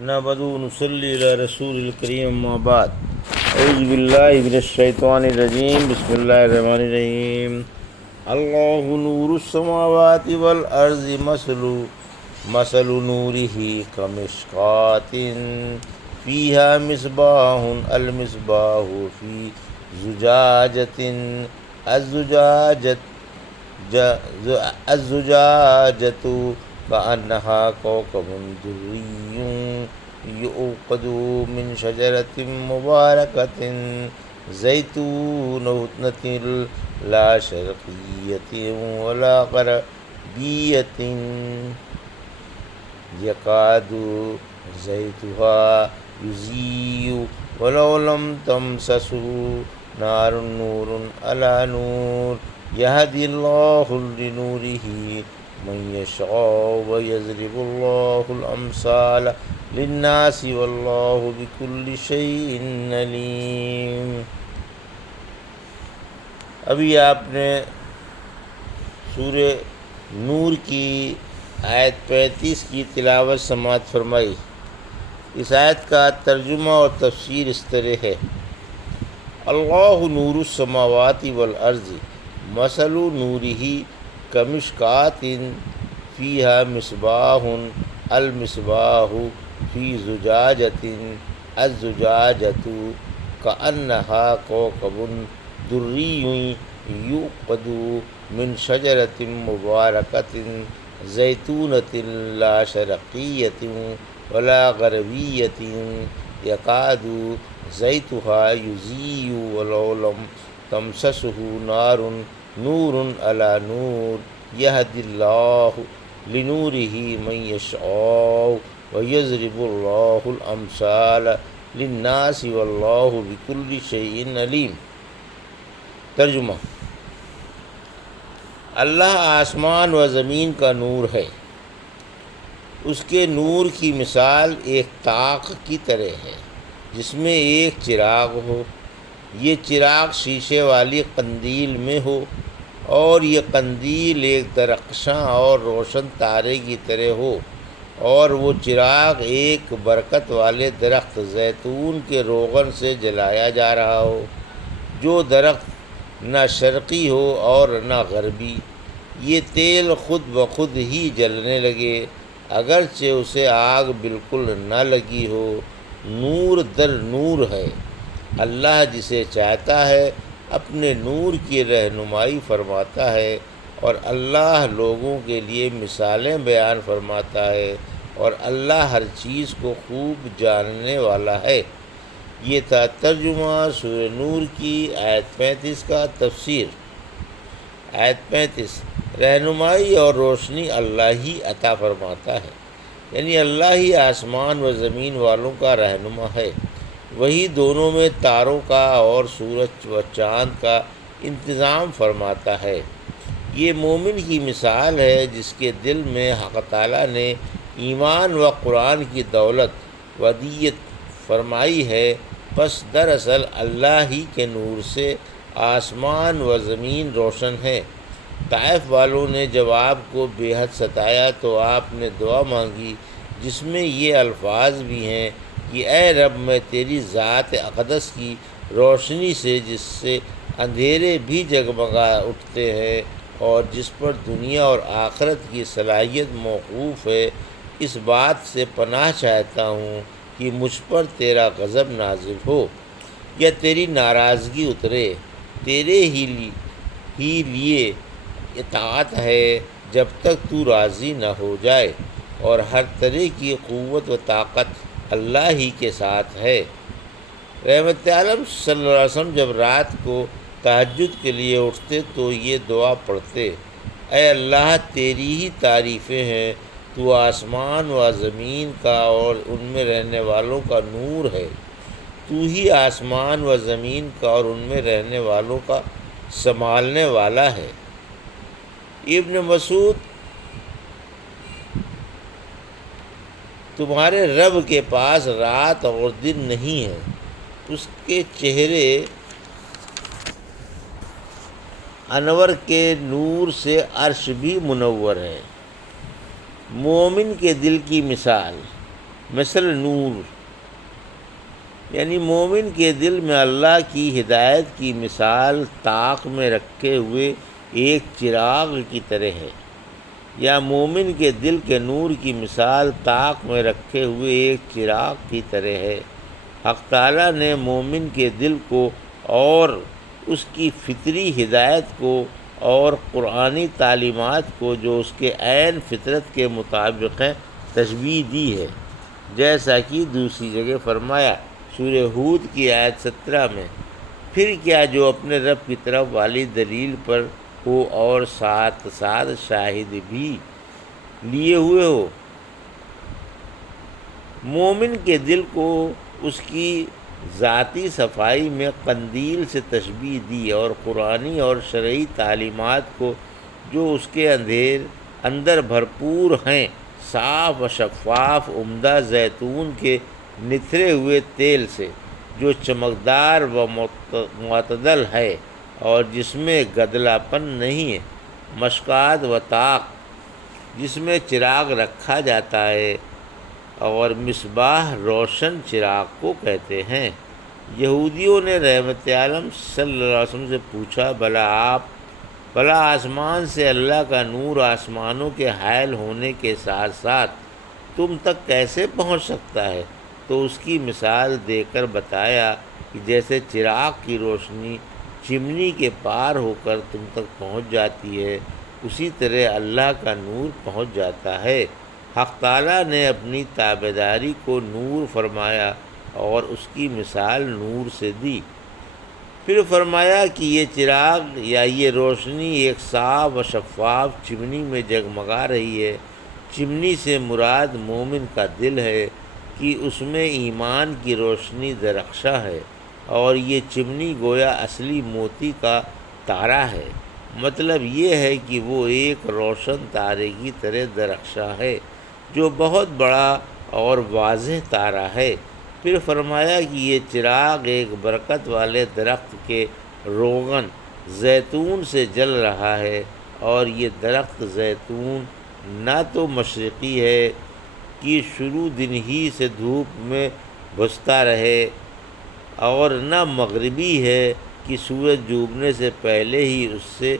نحمدہ و نصلی علی رسول الکریم اما بعد اعوذ باللہ من الشیطان الرجیم بسم اللہ الرحمن الرحیم اللہ نور السماوات والارض مثل نورہ کمشکاۃ فیہا مصباح المصباح فی زجاجۃ الزجاجۃ كأنها كوكب دري يوقد من شجرة مباركة زيتونة لا شرقية ولا غربية يكاد زيتها يضيء ولو لم تمسسه نار نور على نور يهدي الله لنوره من يشاء ويضرب الله الأمثال للناس والله بكل شيء عليم۔ ابھی آپ نے سورہ نور کی آیت 35 کی تلاوت سماعت فرمائی۔ اس آیت کا ترجمہ اور تفسیر اس طرح ہے: اللہ نور السماوات والارض مثل نورہ کمشکاۃ فیہا مصباح المصباح فی زجاجۃ الزجاجۃ کأنہا کوکب دری یوقد من شجرۃ مبارکۃ زیتونۃ لا شرقیۃ ولا غربیۃ یکاد زیتها یضیء ولو لم تمسسه نار نور علی نور یہدی اللہ لنورہ من یشاء ویضرب اللہ الامثال للناس واللہ بکل شیء علیم۔ ترجمہ: اللہ آسمان و زمین کا نور ہے۔ اس کے نور کی مثال ایک طاق کی طرح ہے جس میں ایک چراغ ہو۔ یہ چراغ شیشے والی قندیل میں ہو اور یہ قندیل ایک درخشاں اور روشن تارے کی طرح ہو، اور وہ چراغ ایک برکت والے درخت زیتون کے روغن سے جلایا جا رہا ہو، جو درخت نہ شرقی ہو اور نہ غربی۔ یہ تیل خود بخود ہی جلنے لگے اگرچہ اسے آگ بالکل نہ لگی ہو۔ نور در نور ہے۔ اللہ جسے چاہتا ہے اپنے نور کی رہنمائی فرماتا ہے، اور اللہ لوگوں کے لیے مثالیں بیان فرماتا ہے، اور اللہ ہر چیز کو خوب جاننے والا ہے۔ یہ تھا ترجمہ سورہ نور کی آیت 35 کا تفسیر۔ آیت 35: رہنمائی اور روشنی اللہ ہی عطا فرماتا ہے، یعنی اللہ ہی آسمان و زمین والوں کا رہنما ہے۔ وہی دونوں میں تاروں کا اور سورج و چاند کا انتظام فرماتا ہے۔ یہ مومن کی مثال ہے جس کے دل میں حق تعالیٰ نے ایمان و قرآن کی دولت ودیعت فرمائی ہے، پس دراصل اللہ ہی کے نور سے آسمان و زمین روشن ہے۔ طائف والوں نے جب آپ کو بے حد ستایا تو آپ نے دعا مانگی جس میں یہ الفاظ بھی ہیں کہ اے رب، میں تیری ذات اقدس کی روشنی سے، جس سے اندھیرے بھی جگمگا اٹھتے ہیں اور جس پر دنیا اور آخرت کی صلاحیت موقوف ہے، اس بات سے پناہ چاہتا ہوں کہ مجھ پر تیرا غضب نازل ہو یا تیری ناراضگی اترے۔ تیرے ہی لیے اطاعت ہے جب تک تو راضی نہ ہو جائے، اور ہر طرح کی قوت و طاقت اللہ ہی کے ساتھ ہے۔ رحمت عالم صلی اللہ علیہ وسلم جب رات کو تہجد کے لیے اٹھتے تو یہ دعا پڑھتے: اے اللہ، تیری ہی تعریفیں ہیں، تو آسمان و زمین کا اور ان میں رہنے والوں کا نور ہے۔ تو ہی آسمان و زمین کا اور ان میں رہنے والوں کا سنبھالنے والا ہے۔ ابن مسعود: تمہارے رب کے پاس رات اور دن نہیں ہے، اس کے چہرے انور کے نور سے عرش بھی منور ہے۔ مومن کے دل کی مثال: مثل نور، یعنی مومن کے دل میں اللہ کی ہدایت کی مثال طاق میں رکھے ہوئے ایک چراغ کی طرح ہے، یا مومن کے دل کے نور کی مثال طاق میں رکھے ہوئے ایک چراغ کی طرح ہے۔ حق تعالیٰ نے مومن کے دل کو اور اس کی فطری ہدایت کو اور قرآنی تعلیمات کو جو اس کے عین فطرت کے مطابق ہے تشبیہ دی ہے، جیسا کہ دوسری جگہ فرمایا سورہ ہود کی آیت 17 میں، پھر کیا جو اپنے رب کی طرف والی دلیل پر ہو اور ساتھ ساتھ شاہد بھی لیے ہوئے ہو۔ مومن کے دل کو اس کی ذاتی صفائی میں قندیل سے تشبیہ دی اور قرآنی اور شرعی تعلیمات کو جو اس کے اندر بھرپور ہیں صاف و شفاف عمدہ زیتون کے نتھرے ہوئے تیل سے جو چمکدار و معتدل ہے اور جس میں گدلا پن نہیں ہے، مشکات و طاق جس میں چراغ رکھا جاتا ہے، اور مصباح روشن چراغ کو کہتے ہیں۔ یہودیوں نے رحمت عالم صلی اللہ علیہ وسلم سے پوچھا، بھلا آسمان سے اللہ کا نور آسمانوں کے حائل ہونے کے ساتھ ساتھ تم تک کیسے پہنچ سکتا ہے؟ تو اس کی مثال دے کر بتایا کہ جیسے چراغ کی روشنی چمنی کے پار ہو کر تم تک پہنچ جاتی ہے، اسی طرح اللہ کا نور پہنچ جاتا ہے۔ حق تعالیٰ نے اپنی تابعداری کو نور فرمایا اور اس کی مثال نور سے دی۔ پھر فرمایا کہ یہ چراغ یا یہ روشنی ایک صاف و شفاف چمنی میں جگمگا رہی ہے۔ چمنی سے مراد مومن کا دل ہے کہ اس میں ایمان کی روشنی درخشاں ہے، اور یہ چمنی گویا اصلی موتی کا تارا ہے۔ مطلب یہ ہے کہ وہ ایک روشن تارے کی طرح درخشاں ہے جو بہت بڑا اور واضح تارا ہے۔ پھر فرمایا کہ یہ چراغ ایک برکت والے درخت کے روغن زیتون سے جل رہا ہے، اور یہ درخت زیتون نہ تو مشرقی ہے کہ شروع دن ہی سے دھوپ میں بجھتا رہے، اور نہ مغربی ہے کہ سورج ڈوبنے سے پہلے ہی اس سے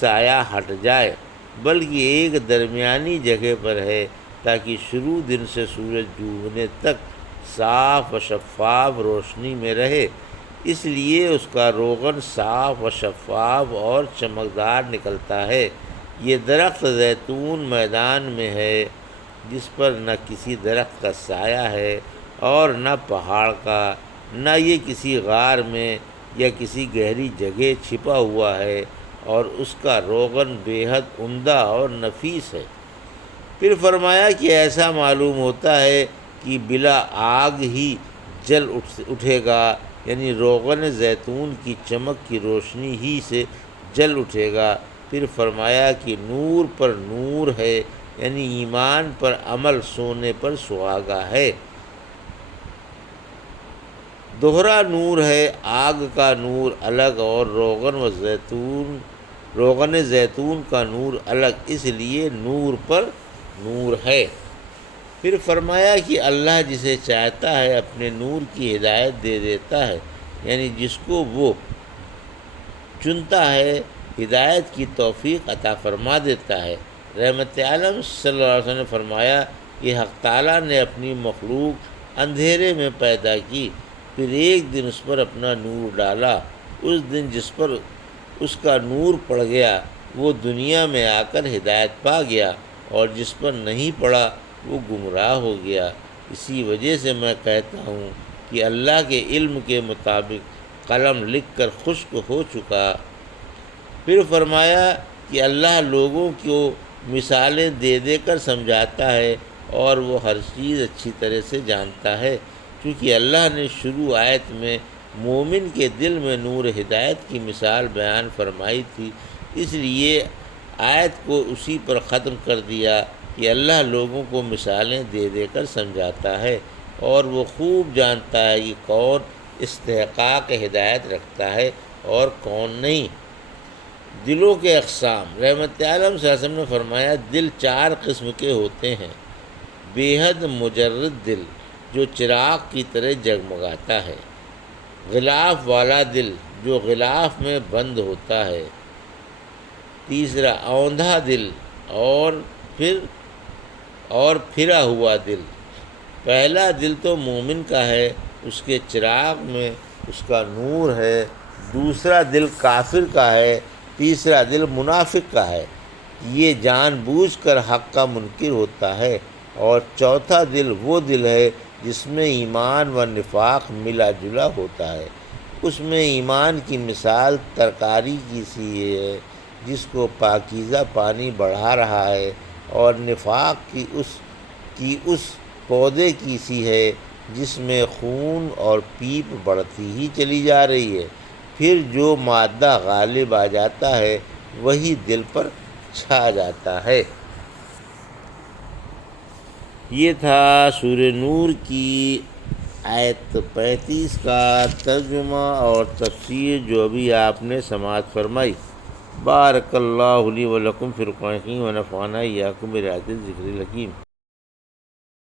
سایہ ہٹ جائے، بلکہ ایک درمیانی جگہ پر ہے تاکہ شروع دن سے سورج ڈوبنے تک صاف و شفاف روشنی میں رہے۔ اس لیے اس کا روغن صاف و شفاف اور چمکدار نکلتا ہے۔ یہ درخت زیتون میدان میں ہے جس پر نہ کسی درخت کا سایہ ہے اور نہ پہاڑ کا، نہ یہ کسی غار میں یا کسی گہری جگہ چھپا ہوا ہے، اور اس کا روغن بے حد عمدہ اور نفیس ہے۔ پھر فرمایا کہ ایسا معلوم ہوتا ہے کہ بلا آگ ہی جل اٹھے گا، یعنی روغن زیتون کی چمک کی روشنی ہی سے جل اٹھے گا۔ پھر فرمایا کہ نور پر نور ہے، یعنی ایمان پر عمل سونے پر سہاگا ہے۔ دوہرا نور ہے، آگ کا نور الگ اور روغن زیتون کا نور الگ، اس لیے نور پر نور ہے۔ پھر فرمایا کہ اللہ جسے چاہتا ہے اپنے نور کی ہدایت دے دیتا ہے، یعنی جس کو وہ چنتا ہے ہدایت کی توفیق عطا فرما دیتا ہے۔ رحمت عالم صلی اللہ علیہ وسلم نے فرمایا کہ حق تعالیٰ نے اپنی مخلوق اندھیرے میں پیدا کی، پھر ایک دن اس پر اپنا نور ڈالا۔ اس دن جس پر اس کا نور پڑ گیا وہ دنیا میں آ کر ہدایت پا گیا، اور جس پر نہیں پڑا وہ گمراہ ہو گیا۔ اسی وجہ سے میں کہتا ہوں کہ اللہ کے علم کے مطابق قلم لکھ کر خشک ہو چکا۔ پھر فرمایا کہ اللہ لوگوں کو مثالیں دے دے کر سمجھاتا ہے، اور وہ ہر چیز اچھی طرح سے جانتا ہے۔ چونکہ اللہ نے شروع آیت میں مومن کے دل میں نور ہدایت کی مثال بیان فرمائی تھی، اس لیے آیت کو اسی پر ختم کر دیا کہ اللہ لوگوں کو مثالیں دے دے کر سمجھاتا ہے، اور وہ خوب جانتا ہے کہ کون استحقاق ہدایت رکھتا ہے اور کون نہیں۔ دلوں کے اقسام، رحمت عالم صلی اللہ علیہ وسلم نے فرمایا دل 4 قسم کے ہوتے ہیں۔ بے حد مجرد دل جو چراغ کی طرح جگمگاتا ہے، غلاف والا دل جو غلاف میں بند ہوتا ہے، تیسرا اوندھا دل اور پھرا ہوا دل۔ پہلا دل تو مومن کا ہے، اس کے چراغ میں اس کا نور ہے، دوسرا دل کافر کا ہے، تیسرا دل منافق کا ہے، یہ جان بوجھ کر حق کا منکر ہوتا ہے، اور چوتھا دل وہ دل ہے جس میں ایمان و نفاق ملا جلا ہوتا ہے۔ اس میں ایمان کی مثال ترکاری کی سی ہے جس کو پاکیزہ پانی بڑھا رہا ہے، اور نفاق کی اس پودے کی سی ہے جس میں خون اور پیپ بڑھتی ہی چلی جا رہی ہے، پھر جو مادہ غالب آ جاتا ہے وہی دل پر چھا جاتا ہے۔ یہ تھا سورہ نور کی آیت 35 کا ترجمہ اور تفسیر جو ابھی آپ نے سماعت فرمائی۔ بارک اللہ لی و لکم فی القرآن ونفعنا ایاکم بآیات الذکر الحکیم۔